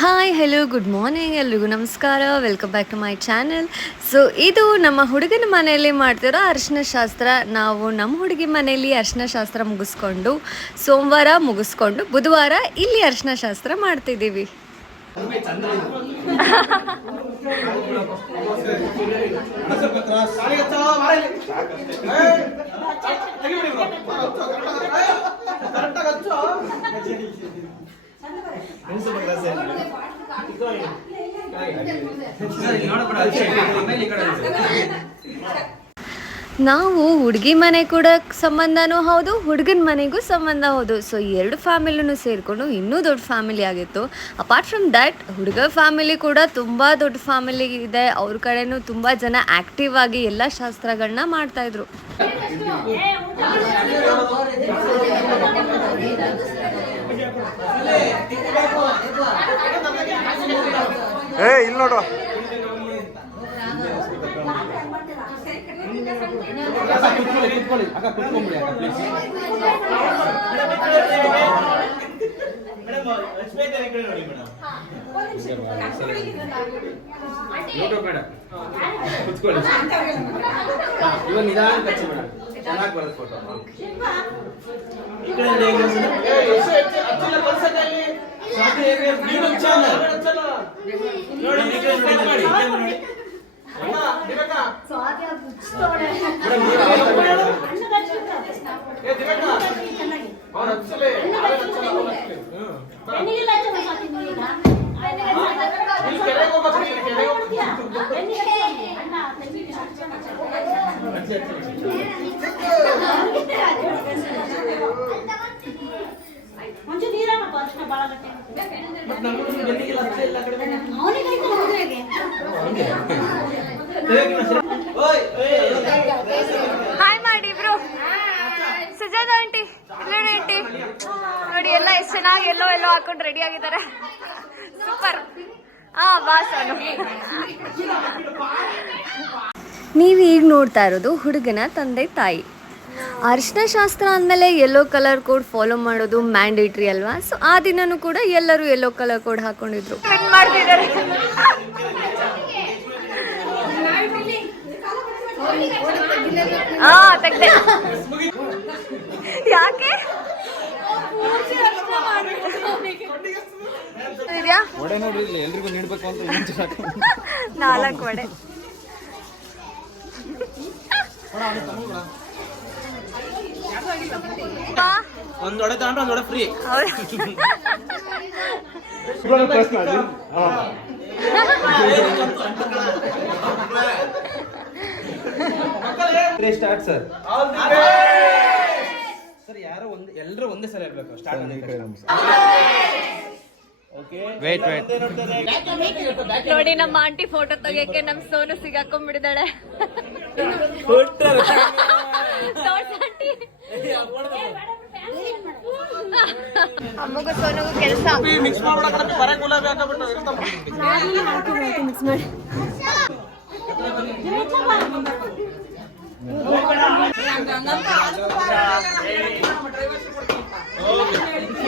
Hi hello good morning ಎಲ್ರಿಗೂ ನಮಸ್ಕಾರ welcome back to my channel so ಇದು ನಮ್ಮ ಹುಡುಗನ ಮನೆಯಲ್ಲಿ ಮಾಡ್ತಿರೋ ಅರಿಶಿನ ಶಾಸ್ತ್ರ. ನಾವು ನಮ್ಮ ಹುಡುಗಿ ಮನೆಯಲ್ಲಿ ಅರಿಶಿನ ಶಾಸ್ತ್ರ ಮುಗಿಸ್ಕೊಂಡು, ಸೋಮವಾರ ಮುಗಿಸ್ಕೊಂಡು, ಬುಧವಾರ ಇಲ್ಲಿ ಅರಿಶಿನ ಶಾಸ್ತ್ರ ಮಾಡ್ತಿದ್ದೀವಿ. ನಾವು ಹುಡುಗಿ ಮನೆ ಕೂಡ ಸಂಬಂಧನೂ ಹೌದು ಹುಡುಗನ ಮನೆಗೂ ಸಂಬಂಧ ಹೌದು ಸೊ ಎರಡು ಫ್ಯಾಮಿಲಿನೂ ಸೇರಿಕೊಂಡು ಇನ್ನೂ ದೊಡ್ಡ ಫ್ಯಾಮಿಲಿ ಆಗಿತ್ತು ಅಪಾರ್ಟ್ ಫ್ರಮ್ ದ್ಯಾಟ್ ಹುಡುಗ ಫ್ಯಾಮಿಲಿ ಕೂಡ ತುಂಬ ದೊಡ್ಡ ಫ್ಯಾಮಿಲಿ ಇದೆ ಅವ್ರ ಕಡೆನೂ ತುಂಬ ಜನ ಆ್ಯಕ್ಟಿವ್ ಆಗಿ ಎಲ್ಲ ಶಾಸ್ತ್ರಗಳನ್ನ ಮಾಡ್ತಾಯಿದ್ರು ಏ ಇಲ್ಲಿ ನೋಡು. ಯೂಟ್ಯೂಬ್ ಮೇಡಮ್ ಕುತ್ಕೊಳ್ಳಿ. ಹಾ, ಇವಾಗ ನಿಧಾನ ಕಚ್ಚಿ ಮೇಡಮ್. ಚೆನ್ನಾಗಿ ಬರೋದು ಫೋಟೋ ಈ ಕಡೆ ನೋಡಿ ಹಾಯ್ ಮಾಡಿ ಇಬ್ರು ಸುಜಾತ ಆಂಟಿ ನೋಡಿ ಆಂಟಿ ನೋಡಿ ಎಲ್ಲ ಎಷ್ಟು ಚೆನ್ನಾಗಿ ಎಲ್ಲೋ ಎಲ್ಲೋ ಹಾಕೊಂಡು ರೆಡಿ ಆಗಿದ್ದಾರೆ. ಸೂಪರ್ ಹಾ ಬಾಸ್ ನೀವು ಈಗ ನೋಡ್ತಾ ಇರೋದು ಹುಡುಗನ ತಂದೆ ತಾಯಿ. ಅರಿಶಿನ ಶಾಸ್ತ್ರ ಅಂದಮೇಲೆ ಯೆಲ್ಲೋ ಕಲರ್ ಕೋಡ್ ಫಾಲೋ ಮಾಡೋದು ಮ್ಯಾಂಡೇಟ್ರಿ ಅಲ್ವಾ? ಸೊ ಆ ದಿನನೂ ಕೂಡ ಎಲ್ಲರೂ ಯೆಲ್ಲೋ ಕಲರ್ ಕೋಡ್ ಹಾಕೊಂಡಿದ್ರು. ಯಾಕೆ? ನಾಲ್ಕು ಒಡೆ ನೋಡ್ರಿ ಇಲ್ಲಿ ಎಲ್ರಿಗೂ ನೀಡ್ಬೇಕು ಅಂತ ಇನ್ನೊಂದ್ ಸಾಕು. ನಾಲ್ಕು ವಡೆ ಬಾ, ಒಂದ್ ಒಡೆ ತಗೊಂಡ್ರೆ ಒಂದ್ ಒಡೆ ಫ್ರೀ. ಸ್ಟಾರ್ಟ್ ಸರ್ ಸರ್ ಯಾರೋ ಒಂದ್ ಎಲ್ಲರೂ ಒಂದೇ ಸಲ ಇರ್ಬೇಕು ಸ್ಟಾರ್ಟ್ ವೇಟ್ ವೇಟ್. ನೋಡಿ ನಮ್ಮ ಆಂಟಿ ಫೋಟೋ ತೆಗಿಯಕ್ಕೆ ನಮ್ ಸೋನು ಸಿಗಾಕೊಂಡ್ಬಿಡಿದಾಳೆ ಅಮ್ಮಗೂ ಸೋನುಗೂ ಕೆಲಸ ಮಿಕ್ಸ್ ಮಾಡ್ಬಿಡಕ್ಕೆ ಬರ ಗುಲಾಬಿ ಹಾಕಬಿಟ್ಟು ಸುಜಾತ ಆಂಟಿ ಸ್ಮೈಲು ಹೀಗೆ.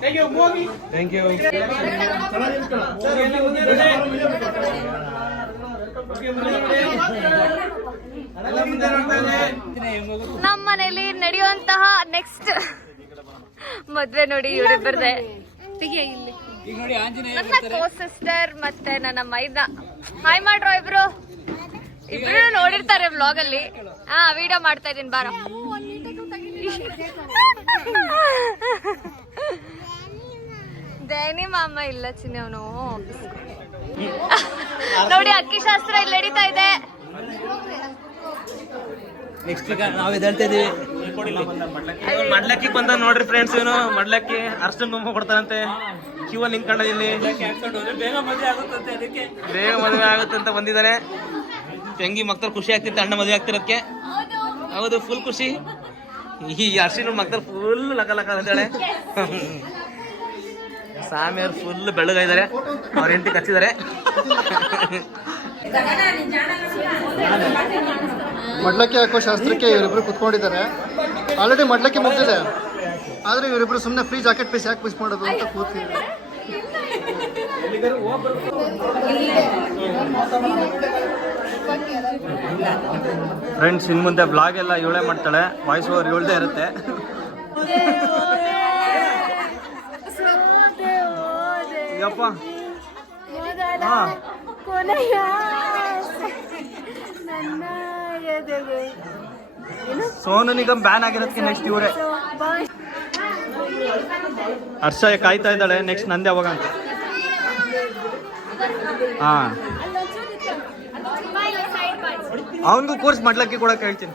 Thank you movie Thank you. ನಮ್ಮ ಮನೇಲಿ ನಡೆಯುವಂತಹ ನೆಕ್ಸ್ಟ್ ಮದ್ವೆ ನೋಡಿ ಇವರಿಬ್ಬರದೇ ನನ್ನ ಕೋ ಸಿಸ್ಟರ್ ಮತ್ತೆ ನನ್ನ ಮೈದ. ಹಾಯ್ ಮಾಡ್ರೋ ಇಬ್ರು. ಇಬ್ರು ನೋಡಿರ್ತಾರೆ ವ್ಲಾಗ್ ಅಲ್ಲಿ. ಹಾ ವಿಡಿಯೋ ಮಾಡ್ತಾ ಇದೀನಿ ಬಾರೋ. ದೇನಿ ಮಾಮ ಇಲ್ಲ ಚಿನ್ನಿ ಅವನು. ನೋಡಿ ಅಕ್ಕಿ ಶಾಸ್ತ್ರ ಇಲ್ಲಿ ನಡೀತಾ ಇದೆ. ನೆಕ್ಸ್ಟ್ ಈಗ ನಾವು ಹೇಳ್ತಾ ಇದೀವಿ. ಮಡ್ಲಕ್ಕಿ ಬಂದ ನೋಡ್ರಿ ಫ್ರೆಂಡ್ಸ್ ಇವನು ಮಡ್ಲಕ್ಕಿ ಅರ್ಶನ ಕುಂಕುಮ ಕೊಡ್ತಾರಂತೆ. ಕ್ಯೂ ಅಲ್ಲಿ ನಿಂತ್ಕೊಂಡ ಇಲ್ಲಿ. ಬೇಗ ಮದುವೆ ಆಗುತ್ತೆ ಅಂತ ಬಂದಿದ್ದಾರೆ. ತಂಗಿ ಮಕ್ಕಳು ಖುಷಿ ಆಗ್ತಿತ್ತು ಅಣ್ಣ ಮದುವೆ ಆಗ್ತಿರೋದಕ್ಕೆ ಹೌದು ಫುಲ್ ಖುಷಿ. ಈ ಅರ್ಶಿನ ಮಕ್ಕಳು ಫುಲ್ ಲಕ ಲಕ ಅಂತಾಳೆ. ಸಾಮಿಯವ್ರು ಫುಲ್ ಬೆಳಗಾಯಿದ್ದಾರೆ ಅವ್ರ ಹೆಂಡತಿ ಕಚ್ಚಿದ್ದಾರೆ ಮಡ್ಲಕ್ಕಿ ಹಾಕೋ ಶಾಸ್ತ್ರಕ್ಕೆ ಇವರಿಬ್ರು ಕುತ್ಕೊಂಡಿದ್ದಾರೆ. ಆಲ್ರೆಡಿ ಮಡ್ಲಕ್ಕಿ ಮುಗ್ದಿದೆ. ಆದ್ರೆ ಇವರಿಬ್ರು ಸುಮ್ಮನೆ ಫ್ರೀ ಜಾಕೆಟ್ ಪೀಸ್ ಯಾಕೆ ಪೀಸ್ ಮಾಡೋದು ಅಂತ ಕೂತಿದ್ದಾರೆ ಫ್ರೆಂಡ್ಸ್ ಇನ್ ಮುಂದೆ ಬ್ಲಾಗ್ ಎಲ್ಲ ಇವಳೇ ಮಾಡ್ತಾಳೆ. ವಾಯ್ಸ್ ಓವರ್ ಇವಳದೇ ಇರುತ್ತೆ. ಹಾ. ಸೋನು ನಿಗಮ್ ಬ್ಯಾನ್ ಆಗಿರೋದಕ್ಕೆ ನೆಕ್ಸ್ಟ್ ಇವರೇ. ಹರ್ಷ ಕಾಯ್ತಾ ಇದ್ದಾಳೆ ನೆಕ್ಸ್ಟ್ ನಂದೆ ಅವಾಗ ಅಂತ. ಹಾ. ಅವನಿಗೂ ಕೋರ್ಸ್ ಮಾಡ್ಲಕ್ಕೆ ಕೊಡಕ್ಕೆ ಹೇಳ್ತೀನಿ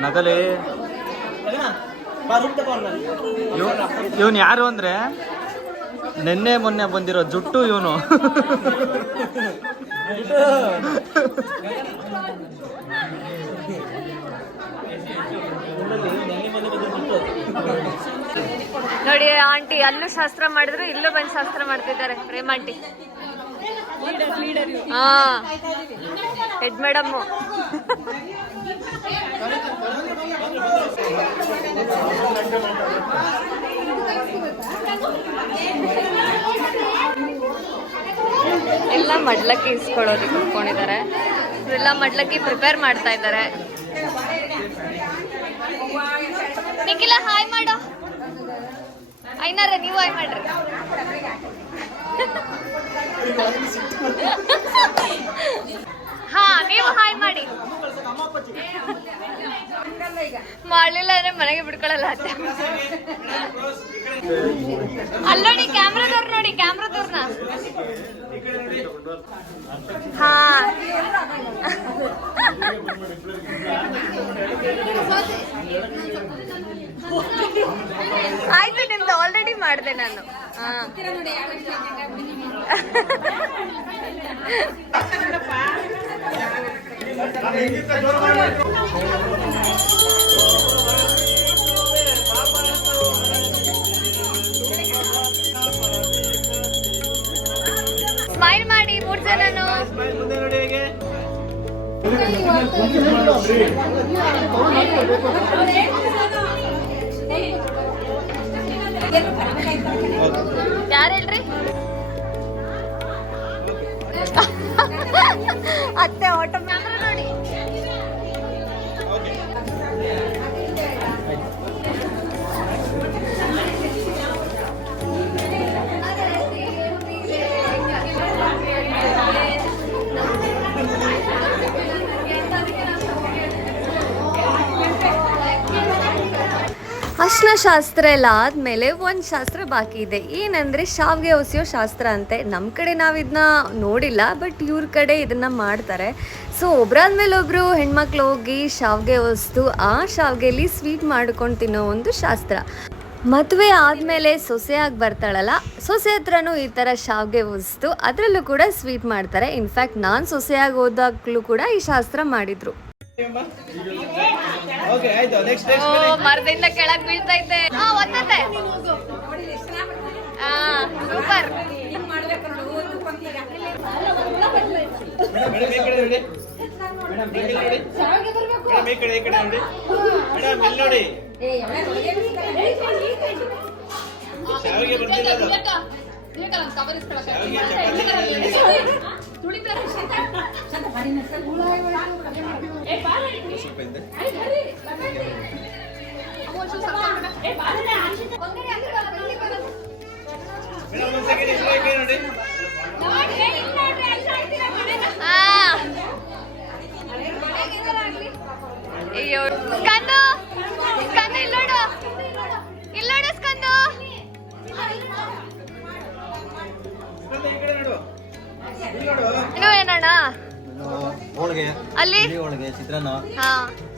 ನಗಲೆ ಇವನ್ ಯಾರು ಅಂದ್ರೆ ನಿನ್ನೆ ಮೊನ್ನೆ ಬಂದಿರೋ ಜುಟ್ಟು ಇವನು. ನೋಡಿ, ಆಂಟಿ ಅಲ್ಲೂ ಶಾಸ್ತ್ರ ಮಾಡಿದ್ರು, ಇಲ್ಲೂ ಬಂದು ಶಾಸ್ತ್ರ ಮಾಡ್ತಿದ್ದಾರೆ, ಪ್ರೇಮ್ ಆಂಟಿ. ಹೆಡ್ ಮೇಡಮ್ ಎಲ್ಲ ಮಡ್ಲಕ್ಕಿ ಇಸ್ಕೊಳ್ಳೋದಕ್ಕೆ ಕೂತ್ಕೊಂಡಿದ್ದಾರೆ. ಇವರೆಲ್ಲ ಮಡ್ಲಕ್ಕಿ ಪ್ರಿಪೇರ್ ಮಾಡ್ತಾ ಇದ್ದಾರೆ. ನಿಖಿಲ ಹಾಯ್ ಮಾಡೋ ಐನಾರ ನೀವು ಹಾಯ್ ಮಾಡ್ರಿ. ಹಾ, ನೀವು ಹಾಯ್ ಮಾಡಿ. ಮಾಡ್ಲಿಲ್ಲ ಅಂದ್ರೆ ಮನೆಗೆ ಬಿಡ್ಕೊಳಲ್ಲ ಅತ್ತೆ. ಅಲ್ಲಿ ನೋಡಿ, ಕ್ಯಾಮ್ರಾದವ್ರು ನೋಡಿ ಕ್ಯಾಮ್ರಾದವ್ರನ್ನ ಹಾ. ಆಯ್ತು, ನಿಮ್ದು ಆಲ್ರೆಡಿ ಮಾಡಿದೆ ನಾನು. ಸ್ಮೈಲ್ ಮಾಡಿ ಮೂರ್ ಜನನು. ನೋಡಿ ಯಾರು ಅತ್ತೆ ಆಟೋ ಅರ್ಶಿನ ಶಾಸ್ತ್ರ ಎಲ್ಲ ಆದಮೇಲೆ ಒಂದು ಶಾಸ್ತ್ರ ಬಾಕಿ ಇದೆ. ಏನಂದರೆ ಶಾವಿಗೆ ಹೊಸಿಯೋ ಶಾಸ್ತ್ರ ಅಂತೆ. ನಮ್ಮ ಕಡೆ ನಾವು ಇದನ್ನ ನೋಡಿಲ್ಲ, ಬಟ್ ಇವ್ರ ಕಡೆ ಇದನ್ನು ಮಾಡ್ತಾರೆ. ಸೊ, ಒಬ್ರಾದ್ಮೇಲೆ ಒಬ್ಬರು ಹೆಣ್ಮಕ್ಳು ಹೋಗಿ ಶಾವಿಗೆ ಹೊಸ್ದು ಆ ಶಾವ್ಗೆಲಿ ಸ್ವೀಟ್ ಮಾಡ್ಕೊಂಡು ತಿನ್ನೋ ಒಂದು ಶಾಸ್ತ್ರ. ಮದುವೆ ಆದಮೇಲೆ ಸೊಸೆಯಾಗಿ ಬರ್ತಾಳಲ್ಲ, ಸೊಸೆ ಹತ್ರನೂ ಈ ಥರ ಶಾವಿಗೆ ಹೊಸ್ದು ಅದರಲ್ಲೂ ಕೂಡ ಸ್ವೀಟ್ ಮಾಡ್ತಾರೆ. ಇನ್ಫ್ಯಾಕ್ಟ್ ನಾನು ಸೊಸೆಯಾಗಿ ಹೋದಾಗಲೂ ಕೂಡ ಈ ಶಾಸ್ತ್ರ ಮಾಡಿದರು. ಓಕೆ ಆಯ್ತು. ನೆಕ್ಸ್ಟ್ ಓ ಮರದಿಂದ ಕೆಳಗ್ ಬೀಳ್ತಾ ಇದ್ದೆ ಸೂಪರ್. ನೋಡಿ ಈ ಅಯ್ಯೋ ಕಂದು ಕಂದು ಇಲ್ಲೋಡು. ಇಲ್ಲೋಡು. ಇಲ್ಲಿ ನೋಡು ಸ್ಕಂದು ಸ್ಕಂದ ಈ ಕಡೆ ನೋಡು ಇನ್ನು ಏನಣ್ಣ ಅಲ್ಲಿ ಚಿತ್ರಾನ್ನ ಹಾ.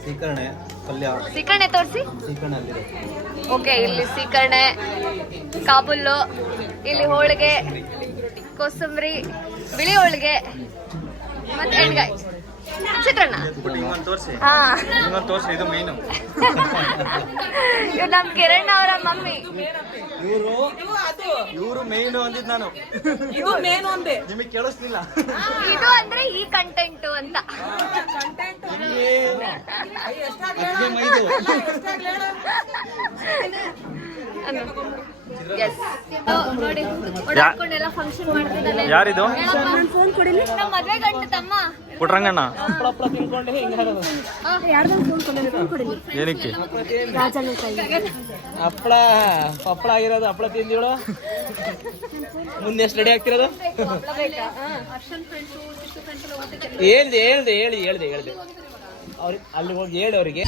ಸೀಕರಣೆ ಪಲ್ಯ ಸೀಕರಣೆ ತೋರಿಸಿ. ಸೀಕರಣೆ ಅಲ್ಲಿ ಓಕೆ ಇಲ್ಲಿ ಸೀಕರಣೆ ಕಾಬುಲ್ಲು ಇಲ್ಲಿ ಹೋಳಿಗೆ ಕೋಸಂಬರಿ ಬಿಳಿ ಹೋಳಿಗೆ ಮತ್ತೆ ಎಣ್ಗಾಯಿ. ಚಿತ್ರಾನ್ನ. ಹಾ. ಇನ್ನೊಂದು ತೋರಿಸಿ ಇದು ಮೇನು ಇವ್ರು ನಮ್ ಕಿರಣ್ ಅವರ ಮಮ್ಮಿ. ಇವರು ಇವರು ಮೇನ್ ಅಂದಿದ್ ನಾನು. ಇದು ಮೇನು ಅಂದೆ ನಿಮಗೆ ಕೇಳಿಸ್ಲಿಲ್ಲ. ಇದು ಅಂದ್ರೆ ಈ ಕಂಟೆಂಟ್ ಅಂತ. ನೋಡಿ ಫಂಕ್ಷನ್ ಯಾರಿದು? ಫೋನ್ ಕೊಡಿಲಿ ನಮ್ಮ ಮದ್ವೆ ಗಂಟು ತಮ್ಮ ಪುಟ್ರಂಗಣ್ಣ. ಏನಕ್ಕೆ? ಹಪ್ಪಳ ಹಪ್ಪಳ ಆಗಿರೋದು ಹಪ್ಪಳ ತಿಂದಿವಳು. ಮುಂದೆ ಎಷ್ಟು ರೆಡಿ ಆಗ್ತಿರೋದು? ಹೇಳ್ದೆ ಹೇಳ್ದೆ ಹೇಳಿ ಹೇಳ್ದೆ ಹೇಳ್ದೆ. ಅವ್ರಿಗೆ ಅಲ್ಲಿ ಹೋಗಿ ಹೇಳಿ ಅವರಿಗೆ.